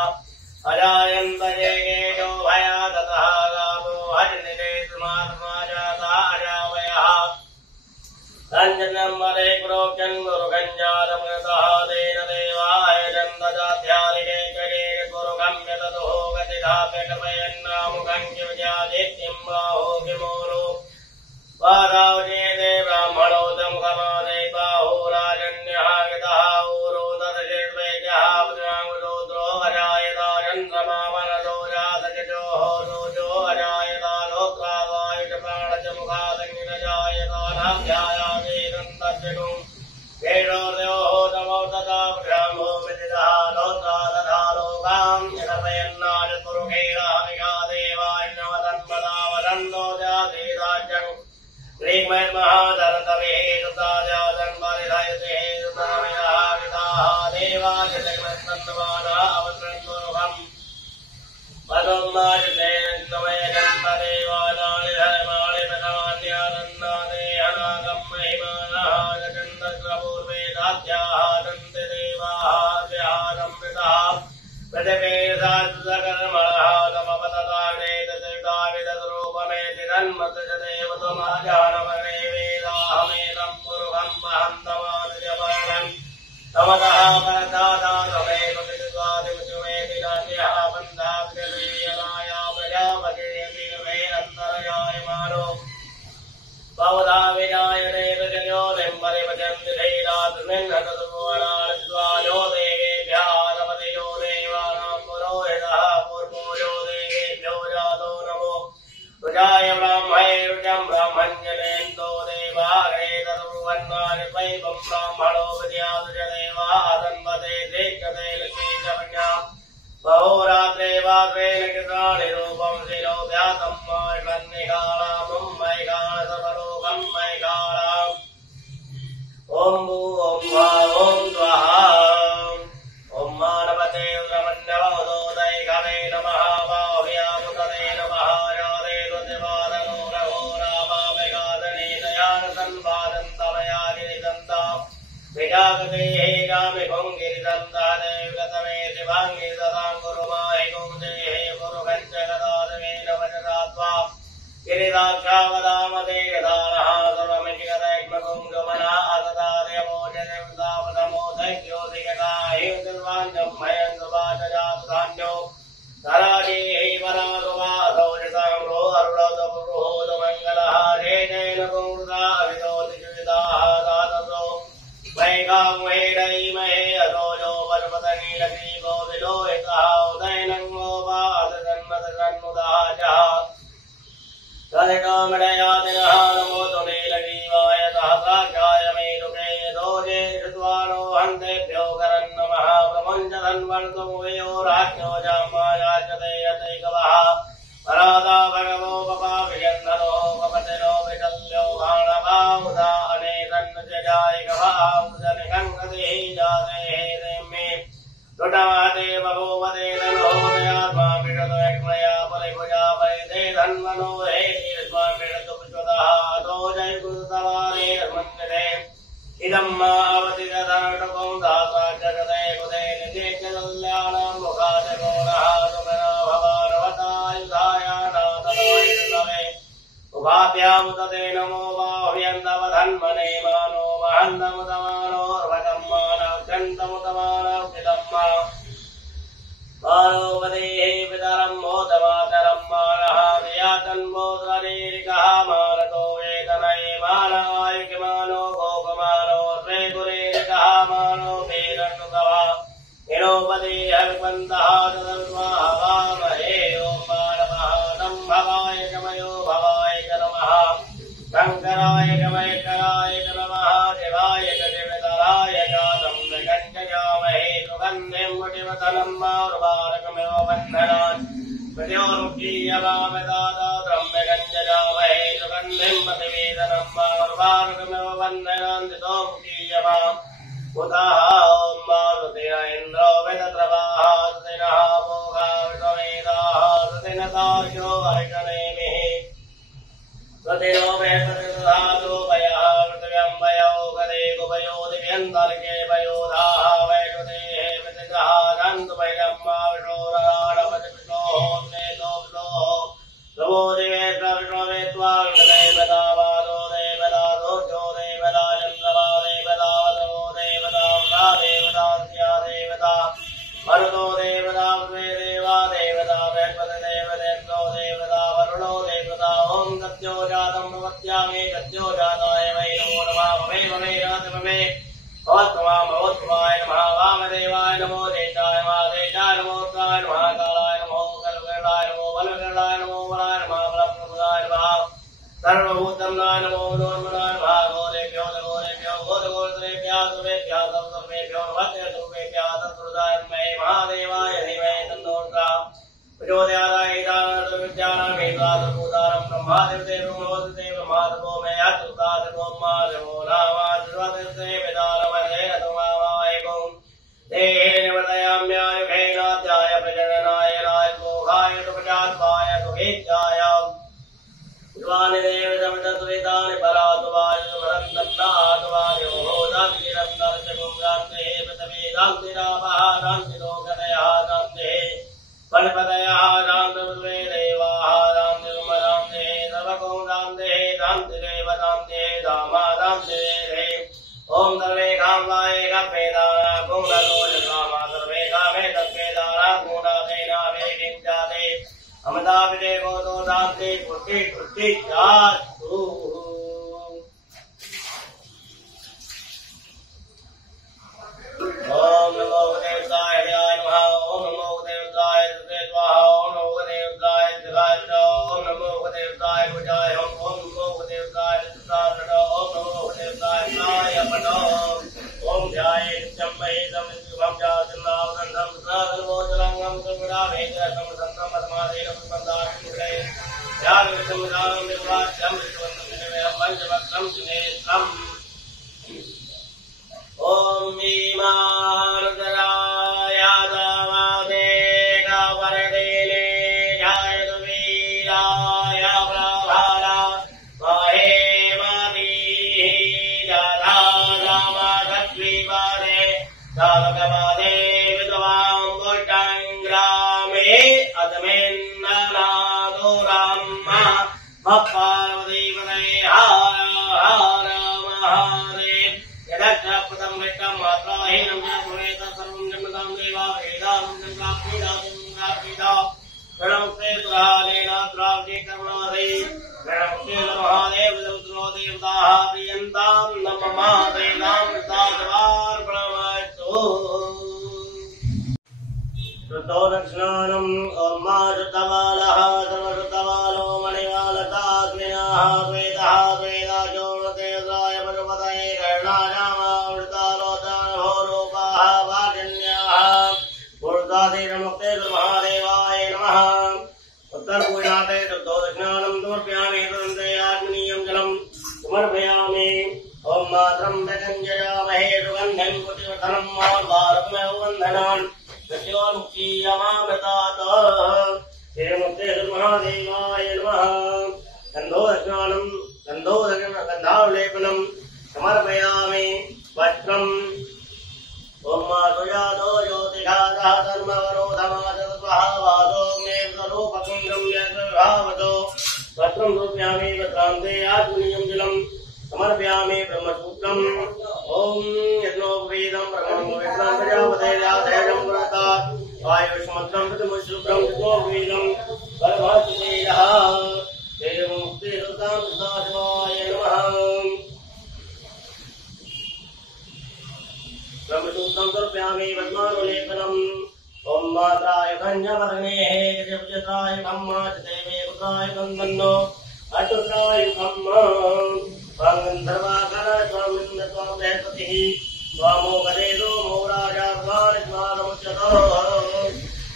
अजायन्त येकेशो भयादतः गावो हरिनिरे तस्माजाता अजावयः तञ्जनं मरे प्रोक्यन् गुरुगञ्जातमृतः तेन देवाय चन्दजाध्यालिने करे गुरुगं यततो गतिधाप्यकपयन्नामुखं किमजादित्यं बाहो किमोरो वारावजेते ब्राह्मणो तमुखमादे बाहो राजन्यः गतः ऊरो ददशिर्वेजः पुत्राङ्गुलोत्रो अजायता चन्द्रमा मनसो जातजोः रोजो अजायता लोक्रावायुष प्राणच मुखादग्निरजायता नाभ्यायामेनं तद्विगुं वेदोर्योः तमो तथा ब्राह्मो विदितः लोत्रा तथा लोकां यतपयन्नाज पुरुषेणाविघादेवान्नवतन्मदावदन्तो जाते राज्यं श्रीमन्महाधरतवेः सुताजातन्परिधयते सुतनमयः विताः देवाजगन्नन्दवाना अवतृन्मुरुहम् पदोन्माजतेनमयजन्तदेवानानि धर्माणि प्रथमान्यानन्दादेहनागं महिमानः जगन्तग्रपूर्वे दात्याः दन्ति देवाः ध्यानमृतः प्रतिपेदात्सकर्मणः तमपततानेतरूपमेति तन्मतदेव त्वमाजानमने वेदाहमेदं पुरुषं महन्तमानुजपाणम् तमतः परदातामेव विद्वादिमुजुमेति नान्यः बन्धाभ्यनाया प्रजापतिर्यति मे अन्तर्यायमानो बहुधा विजायते विजयो निम्बरिभजन्ति धीरात्मिन् हततुभुवनाद्वायो देवेभ्यः नमतियो देवानां पुरोहितः पूर्वो यो देवेभ्यो जातो नमो रुजाय ब्राह्मणेरुजं ब्राह्मण्यनेन्दो देवाग्रे तदुर्वन्नानि वैवं ब्राह्मणो विद्यादु च देवाः तन्वते देख्यते लक्ष्मीजवन्याम् बहोरात्रे वात्रेण कृतानि रूपं शिरो व्यातं मायन्निकालामं मैकालसपलोकं मैकालाम् ॐ भू ॐ वा ॐ स्वाहा ॐ मानवते रमण्यवदोदैकवे नमः बाह्यामुखते नमः यादे रुद्रवादनो रघोरापामेघादने दयानसन्पादन्तमया गिरिदन्ता विजागते हे गामि भुङ्गिरिदन्ता गतमे दिवांगे ददां गुरुमाहिगुं देहे गुरुगञ्जगदादवेन वजरात्वा गिरिदाक्षावदामदे गदानः सर्वमितिगदैक्मकुं गमना अगदादयमोजनिवृन्दावनमोदैक्योदिगदाहि सर्वाञ्जं भयं सुवाचजातुधान्यो धराजेहि परागुवासौजिताम्रो अरुणोदपुरुहोदमङ्गलः जय जय नकुंसा अभितोदिजुविदाः दातसो वैगामहेरैमहे अदोजो वनपतनीलग्रीवो विलोहितः उदयनङ्गो वासजन्मदन्मुदाजः तदिकामणयादिनः नमो तुनीलग्रीवाय सहस्राक्षाय मेरुके दोजे श्रुत्वानो हन्तेभ्यो करन् नमः प्रमुञ्चधन्वन्तमुभयो राज्ञो जामायाचते यतैकवः परादा भगवो पपाभियन्धनो पपतिनो विचल्यो भाणवामुदा अनेतन्नजयायिकवामुदनिकङ्गतिः जातेः देम्मे लुटमहते बभूवते धनोदयात्मा मृगद्वैक्मया बलिभुजा परिधे धन्वनो हे तीर्ष्मामृगतुपुष्पतः अतो जय गुरुतवारे मन्दिरे इदं मावतिगधनटुकं दासा जगदे बुधे निधे च कल्याणं मुखादगोणः सुमना भवानवतायुधायानाथनवैष्णवे उभाभ्यामुदते नमो बाह्यन्तवधन्मने मानो महन्तमुदमानोर्भगं मानवचन्तमुदमानवचिदं मानोपदेः पितरं मोदमातरं मानः दियातन्मोदरेरिकः मानतो वेदनये मानायुकिमानो गोपमानो स्वे गुरेरिकः मानो वेदन्नुकः विनोपदेः विपन्तः तदस्वाहामहे ओं मानवः तं भवाय गमयो भवाय च नमः शङ्कराय गमयकराय च नमः शिवाय च शिवतराय च तं गञ्जयामहे सुगन्धिं मुटिवतनं मारुबालकमिव बन्धनान् मृत्योर्मुक्षीयमामदादा ब्रह्मगञ्जयामहे सुगन्धिं प्रतिवेदनं मारुबालकमिव बन्धनान् दितो मुक्षीयमाम् उतः ॐ मारुतेन इन्द्रो वेदत्रवाः सुदिनः मोघा विश्ववेदाः सुदिनतार्यो वर्षनेमिः सुदिनो मे प्रतिदधातु वयः पृथिव्यं वयो गदे गुवयो दिव्यन्तर्गे वयोधाः वैषुदेः प्रतिग्रः नन्तु वैरं मा विष्णोराणपतिविष्णोः स्नेतो विष्णोः नमो देवेन्द्र विष्णवे त्वा देवता वादो देवता दोषो देवता चन्द्रमा देवता वसवो देवता मृगा देवता स्या देवता मरुतो देवता पृथ्वी देवा देवता बृहस्पति देवतेन्द्रो देवता वरुणो देवता ॐ सत्यो जातं प्रवक्ष्यामि सत्यो जाताय वै नमो नमः भवे भवे रात भवे भवत्वाय नमः वामदेवाय नमो देशाय महादेशाय नमो उत्ताय नमः कालाय नमो कल्पकर्णाय नमो बलकर्णाय नमो बलाय नमः बलप्रभुदाय नमः सर्वभूतम्नाय नमो नोन्मनाय नमः गोदेभ्यो गोदगोत्रेभ्यः सर्वेभ्यः सर्वेभ्यो नमस्ते सर्वेभ्यः तत्पुरुषाय नमः महादेवाय धीमहि तन्नो प्रचोदयात् विद्यानामेकादभूतारं ब्रह्मादिदेवं नमोदेव माधवो मे अच्युतादो माधवो नामादिर्वदते वेदानमधेन तुमावायगो देहे निवर्तयाम्यायुघैनाध्याय प्रजननाय राजभोगाय सुपचात्वाय सुभेच्छाय शिवानि देवदमितद्वैतानि परातुवाय सुभरन्तं नातुवायोः दान्तिरं दर्शकं गान्तेः पृथ्वी गान्तिरापः गान्तिलोकदयः गान्तेः बलपदयः दान्तिपृथ्वी देवाः दान्तिर्मदान्तेः सर्वको दान्तेः दान्तिरेव दान्तेः दामा दान्तिरे ॐ सर्वे कामाय कपेदाना कुण्डलोचकामा सर्वे कामे तत्पेदाना कुण्डादेना वेदिञ्चाते अमृता विजयो तो दान्ते पुष्टि पुष्टि जातु ओम नमो देवताय नमः ओम नमो देवताय स्वाहा ओम नमो देवताय शिवाय ओम नमो देवताय पूजाय ओम नमो देवताय सुसारण ओम नमो देवताय नाय पठो ओम ध्याये चम्महे समिद्धं जातनावनं साधर्मोजलंगं सुगुणा वेदरकं संतम पद्मादेव संदाकिरे ध्यान विसंधानं निर्वाच्यं विश्ववन्दनं पंचवक्त्रं सुनेत्रम् ओम मीमानुजर प्रणमुक्ते सुरालेन प्राप्ते कर्मणोदे प्रणमुक्ते महादेव देवतरो देवताः प्रियन्तां नमः देवां साधवार्पणमस्तु श्रुतो दक्षिणानम् ओम्मा श्रुतवालः सर्वश्रुतवालो मणिवालताग्निनाः वेदः वेदाचोणदेवताय पशुपतये कर्णायामावृतालोचनभोरूपाः वाजन्याः पूर्वाधीनमुक्ते महादेवाय नमः उत्तरपूजाते शुद्धो दक्षिणानम् समर्पयामि तदन्ते आत्मनीयं जलम् समर्पयामि ओं मातरं व्यञ्जयामहे सुगन्धिं कुटिवर्धनम् मार्गारम्य वन्दनान् सत्योन्मुक्तीयमामृतात् श्रीमुक्ते महादेवाय नमः गन्धो दक्षिणानम् गन्धावलेपनम् समर्पयामि वस्त्रम् ओं सुजातो ज्योतिषादः धर्मवरोधमादस्वभावादो मे स्वरूपकुण्डं यद्भावतो वस्त्रं रूपयामि वस्त्रान्ते आत्मनीयं जलम् समर्पयामि ब्रह्मसूत्रम् ओं यज्ञोपवीतं ब्रह्मणोपवीतं प्रजापतेर्याधेयं पुरस्तात् वायुष्मत्रं ऋतुमुशुभ्रं यज्ञोपवीतं परमात्मनेयः देवमुक्तिरुतां सदाशिवाय नमः ब्रह्मसूत्रं समर्पयामि पद्मानुलेपनम् ओं मात्राय कन्यावर्णेः गजपजत्राय ब्रह्माचदेवे पुत्राय कन्दन्नो अटुत्राय ब्रह्मा गन्धर्वाकर स्वामिन्द्र त्वां बृहस्पतिः त्वामो गदेदो मो राजा भगवान्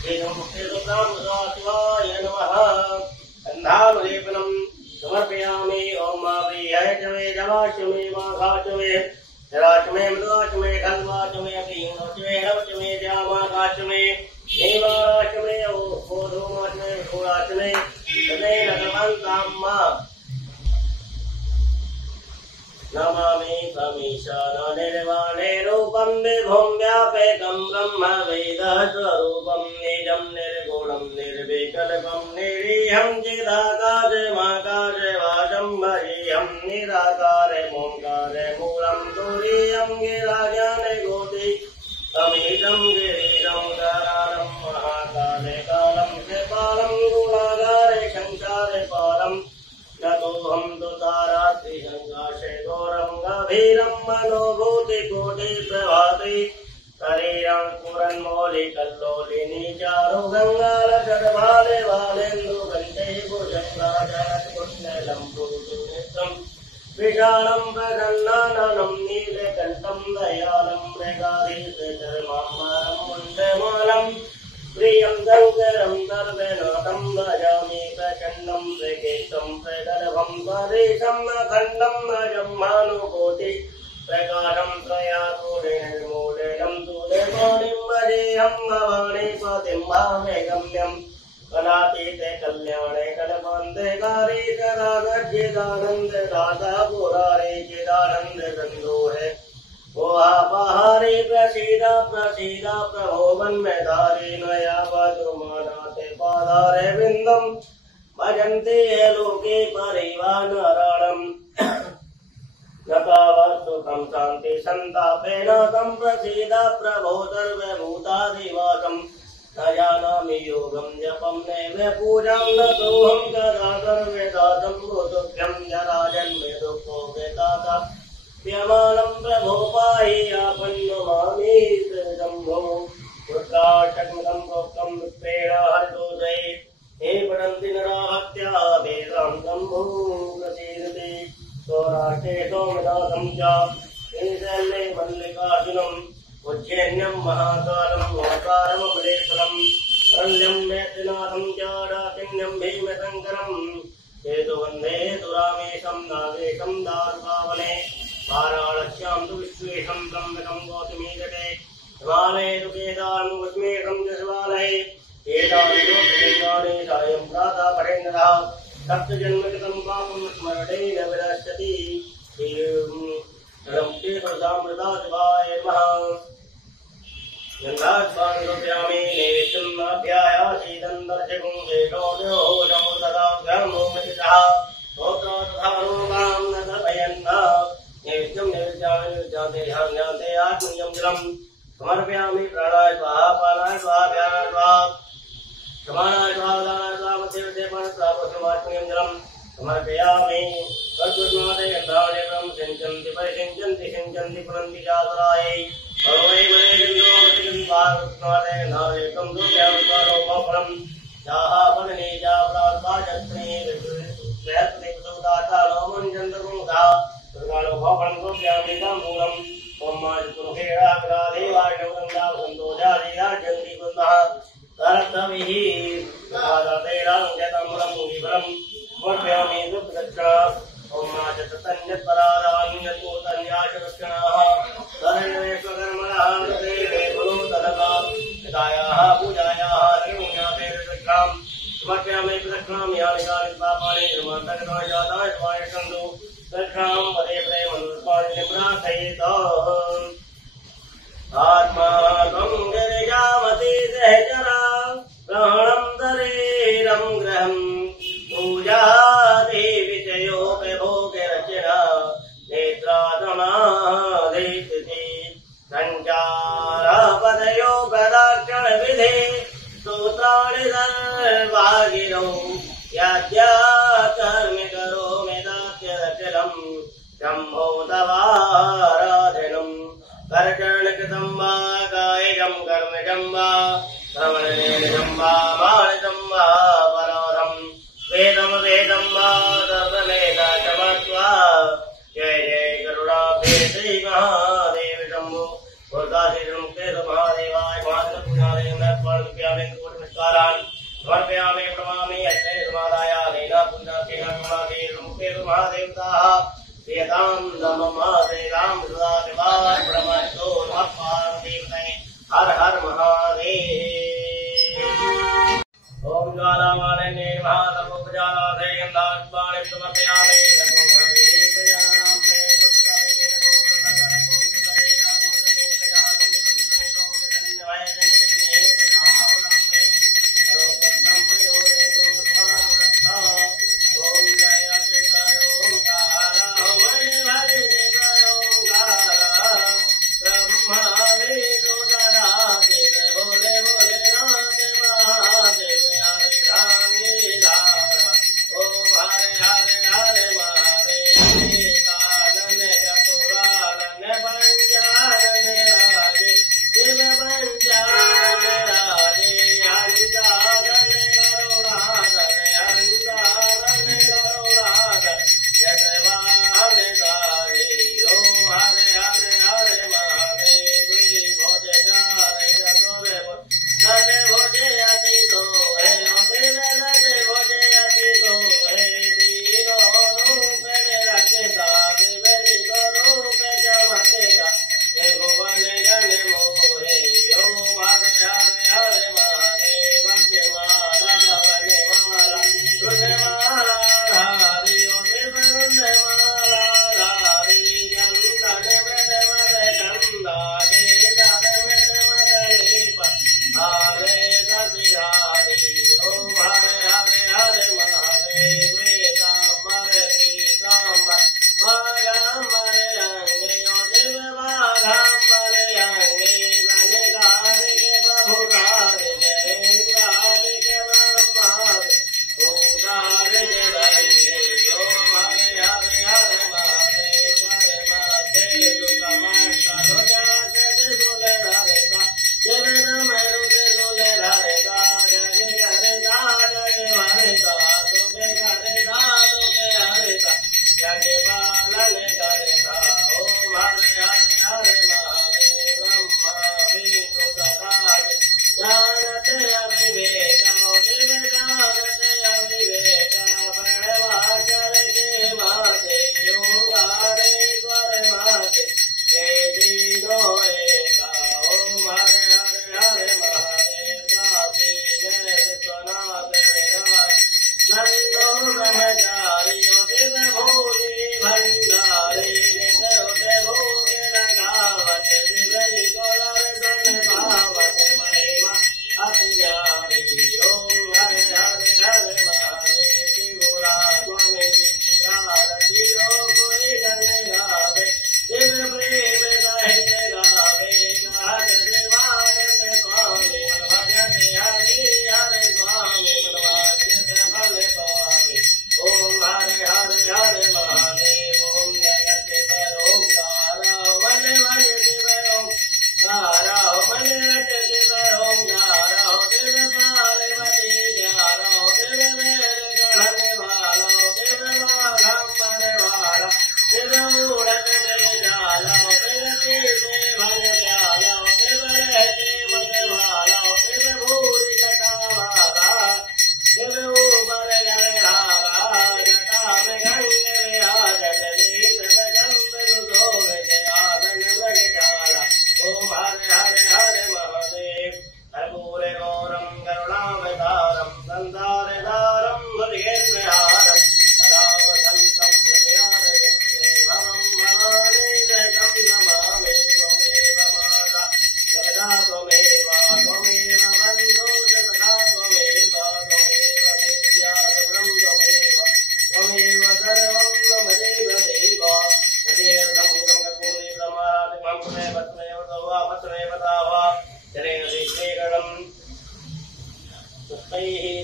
देवमुक्तिरुतां सदाशिवाय नमः गन्धानुलेपनम् समर्पयामि ओं मा प्रियाय च मे जवाच मे माघा च मे जराच मे मृगाच मे खल्वाच मे अग्निहोच मे नवच मे द्यामाकाच मे देवाच मे ओधूमाच मे भूराच मे तदेन भगवन्तां मा नमामि समीशाननिर्वाणे रूपं विभुं व्यापेतं ब्रह्म वेदस्वरूपं निजं निर्गुणं निर्विकल्पं निरीहं चिदाकाशमाकाशवासं मरीहं निराकारे मोङ्कारे मूलं तुरीयं गिराज्ञाने गोति समीतं गिरीशं करालं महाकाले कालं कृपालं गुणागारे शङ्कारे पारम् नतोऽहं तु तारात्रिसङ्काशे घोरं गभीरं मनोभूतिकोटि प्रभाति शरीरं स्फुरन्मौलिकल्लोलिनी चारु गङ्गालशर्भाले बालेन्दुगन्धे भुजङ्गाजनकुण्डलं भूतुनित्यं विशालं प्रसन्नाननं नीलकण्ठं दयालं मृगाधीशचर्माम्बरं मुण्डमालम् प्रियं शङ्करं सर्वनाथं भजामि प्रचण्डं प्रकेशं प्रगर्भं स्वदेशं अखण्डं अजम्मानुकोटि प्रकाशं त्वया निर्मूलनं सूर्यमौलिं भजेऽहं भवानी पतिं भावे गम्यं कलातीते कल्याणे कल्पान्ते कारी सदा गज्जिदानन्द दाता पुरारे चिदानन्द सन्दोहे ओहापहारे प्रसीद प्रसीद प्रभो मन्मेधारे नया वधुमानाते पादारे बिन्दं भजन्ते लोके परिवानराणम् नतावस्तुकं शान्ति सन्तापेन तं प्रसीद प्रभो सर्वभूताधिवासं न जानामि योगं जपं नैव पूजां न सोऽहं कदा सर्वदासं भूतुभ्यं जराजन्मे दुःखो वेदाता यमानं प्रभो पाहि आपन्नमामि शम्भो रुद्राष्टकं प्रोक्तं रुद्रेण हरितोदये हे पठन्ति नरा भक्त्या वेदान्तं प्रसीदते सौराष्ट्रे सौमदासं च शैले मल्लिकार्जुनम् उज्जैन्यं महाकालं ओंकारममलेश्वरं शल्यं नेत्रनाथं च डाकिन्यं भीमशङ्करं हेतुवन्दे सुरामेशं नागेशं दारुकावने वाराणस्यां तु विश्वेशं ब्रह्मकं गौतमीतटे हिमालये तु केदारं कुस्मेशं च शिवालये एतानि लोकदेवानि सायं प्रातः पठेन्द्रः सप्तजन्मकृतं पापं स्मरणेन विनश्यति मुक्ति सुधामृता शिवाय नमः गन्धास्वान् रूपयामि नैवेद्यम् अध्यायासीदं दर्शकं शेषोऽयोजं तदा ग्रहमोमितः स्तोत्रोद्धारोगां न कथयन् नैवेद्यं नैवेद्यामि निवेद्यान्ते ध्यान्यान्ते आत्मनियं जलम् समर्पयामि प्राणाय स्वाहा पानाय स्वाहा ध्यानाय स्वाहा गंधम समर्पयामि। तद्वद्माते गन्धाढ्यं सिञ्चन्ति परिसिञ्चन्ति सिञ्चन्ति पुनन्ति चातुरायै भगवै वदे गन्धोऽपि भारतमाते गन्धाढ्यं दोषयामि कालोपफलं याः वदने जाप्रात्पाजत्ने सहस्रे सुदाता लोमञ्जन्तकुमुदा दुर्गालोपफलं दोषयामि ताम्बूलम् ओम्माजतुर्हेरा ग्रादेवाशौगन्धावसन्तोजादिराजन्ति कुन्दः तरत्तविः तथातेरां जतम्बलं मुनिफलं समर्पयामि दुर्गच्छा ओम्माजततन्यत्परारान्यतोतन्याशदक्षिणाः तरणेश्वकर्मणः देवे गुरुतलका यदायाः पूजायाः निर्मुण्यापेरदक्षां समर्पयामि प्रदक्षिणां यानि कानि पापानि निर्मान्तकतानि जातानि स्वाय सन्तु दक्षां पदे प्रेमनुष्पाणि प्रार्थयेत आत्मानं गिरिजामति सहचरा ग्रहणं शरीरं गृहम् पूजा देविषयोपभोगरचना नेत्रादमादिति सञ्चारपदयो प्रदक्षिणविधे सूत्राणि सर्वागिरौ यद्याकर्मि करोमि दास्यदखिलं शम्भो तवाराधनम् कर्षणकृतं वा कायजं कर्मजं वा श्रवणनेजं वा माणिजं वा पराधम् वेदं वेदं वा सर्वमेधाचमत्वा जय जय करुणाब्धे श्री महादेव शम्भो मुक्ते महादेवाय महादेवाय समर्पयामि नमस्कारान् समर्पयामि प्रणमामि अग्ने समादायामि न पुण्यकेन समाधे मुक्ते महादेवताः श्रीयतां नमः श्रीराम सदा शिवाय प्रणमतो नमः पार्वतीपतये हर हर महादेव। ओम ज्वालामालिन्ये नमः सर्वोपचाराय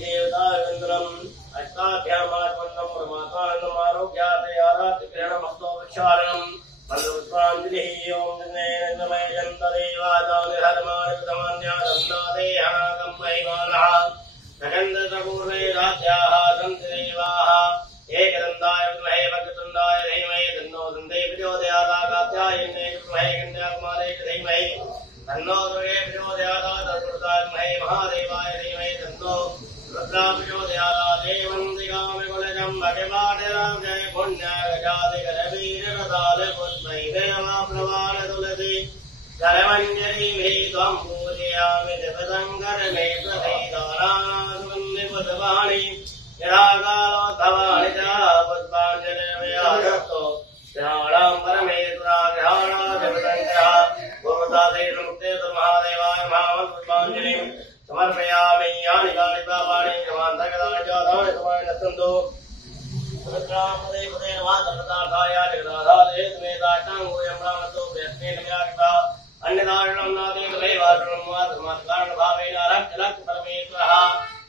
देवतावन्दनम् अष्टाभ्यामात्मन्नं परमात्मानन्दम् आरोग्याते आराध्यग्रहणमस्तो विक्षालनम् मन्दपुष्पाञ्जलिः ॐ जन्मय जन्तदेवादानिहरमाणितमन्यादन्नादेहाकं महिमानः नगन्धपूर्णे राज्याः दन्तदेवाः एकदन्ताय विद्महे वक्रतुण्डाय धीमहि तन्नो दन्ते प्रचोदयात् कात्यायने विद्महे कन्याकुमारी धीमहि तन्नो दुर्गे प्रचोदयात् तत्पुरुषाय विद्महे महादेवाय धीमहि तन्नो रुद्रा प्रचोदयात् देवं दिगामि कुलजं भगवान् जय पुण्यागजाति करवीररसाल पुष्पै देवाप्रवाल तुलसी करमञ्जरीभिः त्वं पूजयामि दिवसङ्करणे प्रसीदानासुगन्धिपुष्पाणि यदा कालोद्भवानि च पुष्पाञ्जलिर्मयादत्तो श्रावणां परमेश्वराग्रहाणादिवसङ्करः पूर्वदासेर्मुक्तेश्वरमहादेवाय महामन्पुष्पाञ्जलिं समर्पयामि यानि कानि पापानि समान्तकतानि च तानि समानि नश्यन्तु रुद्रापदे पदे नमः सर्वदार्थाय जगदाधारे समेताष्टाङ्गोऽयं ब्राह्मणो प्रयत्नेन व्याकृतः अन्यदारणं नादेवैवारणं वा धर्मात्कारणभावेन रक्ष परमेश्वरः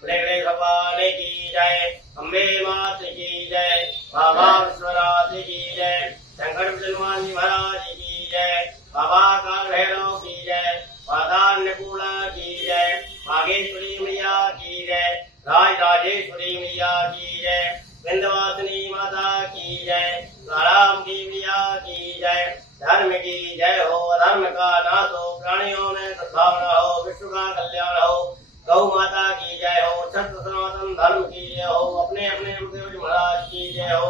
बड़े भगवान की जय, अम्बे मात की जय, बाबा विश्वनाथ की जय, शंकर मुसलमान महाराज की जय, बाबा काल भैरव की जय, माता अन्नपूर्णा की जय, बागेश्वरी मैया की जय, राजेश्वरी मैया की जय, विंध्यवासिनी माता की जय, राम की मैया की जय, धर्म की जय हो, धर्म का नाश हो, प्राणियों में सद्भावना हो, विश्व का कल्याण हो, गौ माता की जय हो, छत्र सनातन धर्म की जय हो, अपने अपने देव महाराज की जय हो,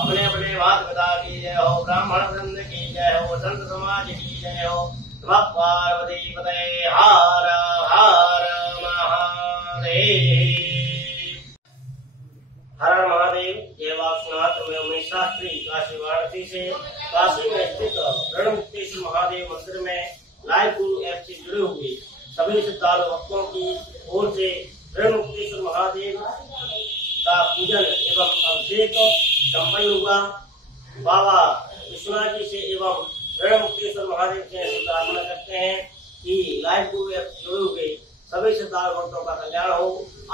अपने अपने माता पिता की जय हो, ब्राह्मण वृंद की जय हो, संत समाज की जय हो, नमः पार्वती पते हर हर महादेव। हर महादेव। जय वासुनाथ। मैं उमेश शास्त्री काशी वाराणसी से काशी में स्थित रणमुक्तेश्वर महादेव मंदिर में लाइव गुरु ऐप से जुड़े हुए सभी श्रद्धालु भक्तों की ओर से रणमुक्तेश्वर महादेव का पूजन एवं अभिषेक संपन्न हुआ। बाबा विश्वनाथ जी से एवं रणमुक्तेश्वर महादेव से प्रार्थना करते हैं कि लाइव गुरु ऐप से जुड़े हुए सभी श्रद्धालु भक्तों का कल्याण हो,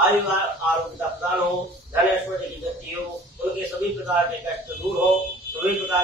आयु आरोग्य का प्रदान हो, धन ऐश्वर्य की वृद्धि हो, उनके सभी प्रकार के कष्ट दूर हो, सभी प्रकार